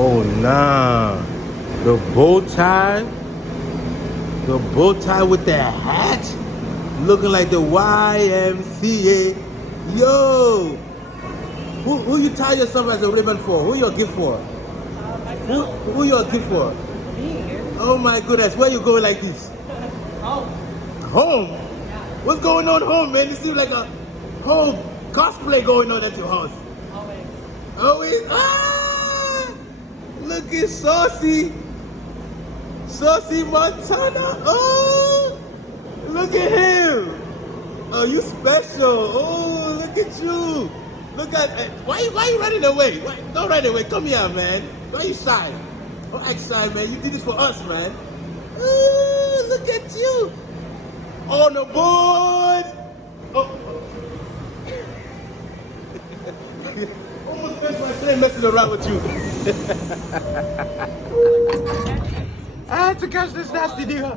Oh nah. The bow tie. The bow tie with the hat. Looking like the YMCA. Yo! Who you tie yourself as a ribbon for? Who your gift for? Who your gift for? Oh my goodness, where you going like this? Home. Home? What's going on home, man? It seems like a whole cosplay going on at your house. Always. Always. Ah! Look at Saucy. Saucy Montana. Oh! Look at him. Oh, you special. Oh, look at you. Look at why you running away? Why, don't run away. Come here, man. Why you shy? Don't act shy, man. You did this for us, man. Ooh, look at you. On the board. Oh. Almost missed my train messing around with you. I had to catch this nasty nigga.